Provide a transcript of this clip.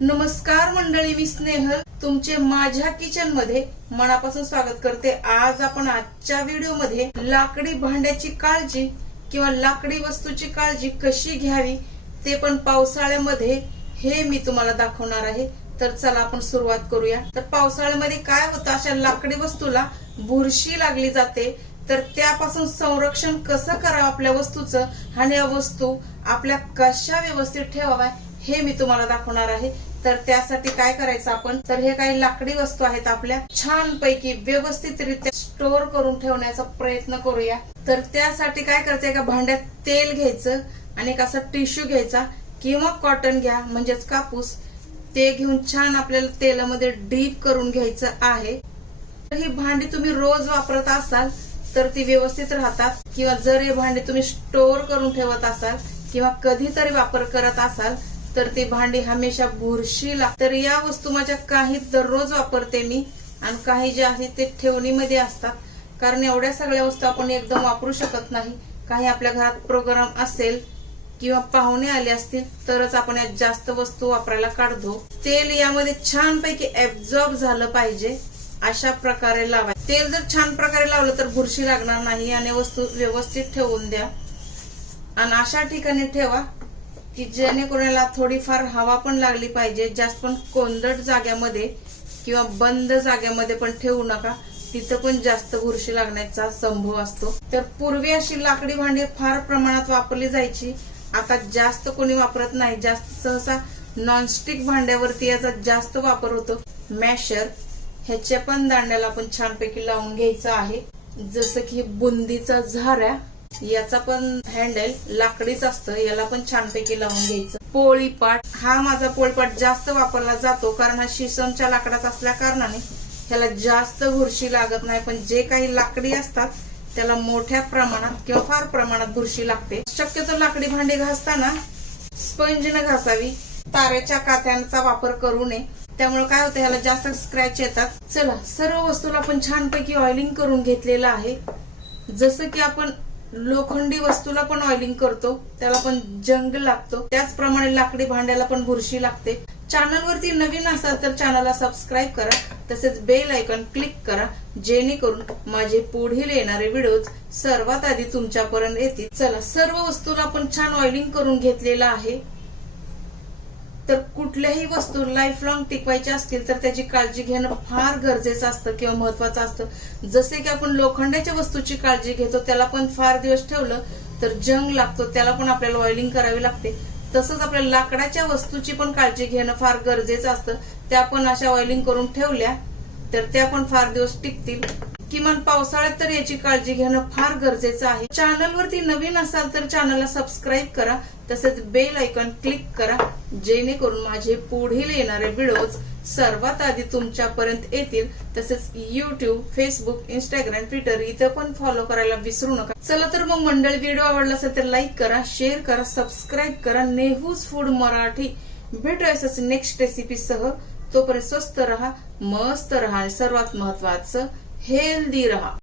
नमस्कार मंडळी मी स्नेहल. तुमचे माझ्या किचनमध्ये मनापासून स्वागत करते. आज आपण आजच्या व्हिडिओमध्ये लाकडी भांड्याची काळजी किंवा लाकडी वस्तूची काळजी कशी घ्यावी ते पण पावसाळ्यामध्ये हे मी तुम्हाला दाखवणार आहे. तर चला आपण सुरुवात करूया. तर पावसाळ्यामध्ये काय होतं? अशा लाकडी वस्तूला बुरशी लागली जाते. तर त्यापासून संरक्षण कसं करावं आपल्या वस्तूचं? आणि या वस्तू आपल्या कशा व्यवस्थित ठेवाव्या? हे मी तुम्हाला दाखवणार आहे. तर त्यासाठी काय करायचं आपण? तर हे काही लाकडी वस्तू आहेत आपल्या. छान पैकी व्यवस्थितरित्या स्टोअर करून ठेवण्याचा प्रयत्न करूया. तर त्यासाठी काय करायचं? एका भांड्यात तेल घ्यायचं आणि एक असा टिश्यू घ्यायचा किंवा कॉटन घ्या म्हणजेच कापूस. ते घेऊन छान आपल्याला तेलामध्ये डीप करून घ्यायचं आहे. तर ही भांडी तुम्ही रोज वापरत असाल तर ती व्यवस्थित राहतात. किंवा जर हे भांडी तुम्ही स्टोअर करून ठेवत असाल किंवा कधीतरी वापर करत असाल तर ती भांडी हमेशा बुरशीला तर या वस्तू माझ्या काही दररोज वापरते मी. आणि काही जे आहे ते ठेवणीमध्ये असतात. कारण एवढ्या सगळ्या वस्तू आपण एकदम वापरू शकत नाही. काही आपल्या घरात प्रोग्राम असेल किंवा पाहुणे आले असतील तरच आपण यात जास्त वस्तू वापरायला काढतो. तेल यामध्ये छानपैकी ऍब्झॉर्ब झालं पाहिजे. अशा प्रकारे लावाय तेल जर छान प्रकारे लावलं तर बुरशी लागणार नाही. आणि वस्तू व्यवस्थित ठेवून द्या. आणि अशा ठिकाणी ठेवा. की जेणेकरून याला थोडीफार हवा पण लागली पाहिजे जास्त पण कोंदट जाग्यामध्ये किंवा बंद जाग्यामध्ये पण ठेवू नका. तिथं पण जास्त बुरशी लागण्याचा संभव असतो. तर पूर्वी अशी लाकडी भांडी फार प्रमाणात वापरली जायची. आता जास्त कोणी वापरत नाही. जास्त सहसा नॉनस्टिक भांड्यावरती याचा जास्त वापर होतो. मॅशर ह्याच्या पण दांड्याला आपण छानपैकी लावून घ्यायचं आहे. जसं की बुंदीचा झाऱ्या याचा पण हँडल लाकडीच असतं. याला पण छानपैकी लावून घ्यायचं. पोळीपाट हा माझा पोळीपाट जास्त वापरला जातो कारण हा शिसमच्या लाकडाचा असल्या कारणाने ह्याला जास्त बुरशी लागत नाही. पण जे काही लाकडी असतात त्याला मोठ्या प्रमाणात किंवा फार प्रमाणात बुरशी लागते. शक्यतो लाकडी भांडी घासताना स्पंजने घासावी. तारेच्या कात्यांचा वापर करू नये. त्यामुळे काय होतं ह्याला जास्त स्क्रॅच येतात. चला सर्व वस्तूला आपण छानपैकी ऑइलिंग करून घेतलेलं आहे. जसं की आपण लोखंडी वस्तूला पण ऑइलिंग करतो त्याला पण जंग लागतो. त्याचप्रमाणे लाकडी भांड्याला पण बुरशी लागते. चॅनलवरती नवीन असाल तर चॅनलला सबस्क्राईब करा तसेच बेल आयकॉन क्लिक करा जेणेकरून माझे पुढील येणारे व्हिडिओज सर्वात आधी तुमच्यापर्यंत येतील. चला सर्व वस्तूला आपण छान ऑइलिंग करून घेतलेलं आहे. तर कुठल्याही वस्तू लाईफ लॉंग टिकवायच्या असतील तर त्याची काळजी घेणं फार गरजेचं असतं किंवा महत्वाचं असतं. जसे की आपण लोखंडाच्या वस्तूची काळजी घेतो त्याला पण फार दिवस ठेवलं तर जंग लागतो त्याला पण आपल्याला ऑइलिंग करावी लागते. तसंच आपल्या लाकडाच्या वस्तूची पण काळजी घेणं फार गरजेचं असतं. त्या पण अशा ऑइलिंग करून ठेवल्या तर त्या पण फार दिवस टिकतील. किमान पावसाळ्यात तर याची काळजी घेणं फार गरजेचं आहे. चॅनल वरती नवीन असाल तर चॅनलला सबस्क्राईब करा. तसेच बेल आयकॉन क्लिक करा. जेणेकरून माझे पुढील येणारे व्हिडिओज सर्वात आधी तुमच्यापर्यंत येतील. तसेच युट्यूब फेसबुक इंस्टाग्राम ट्विटर इथं पण फॉलो करायला विसरू नका. चला तर मग मंडळी व्हिडिओ आवडला असेल तर लाईक करा शेअर करा सबस्क्राईब करा. नेहूज फूड मराठी. भेटूया नेक्स्ट रेसिपी सह. तोपर्यंत स्वस्त रहा मस्त रहा आणि सर्वात महत्वाचं हेल्दी रहा।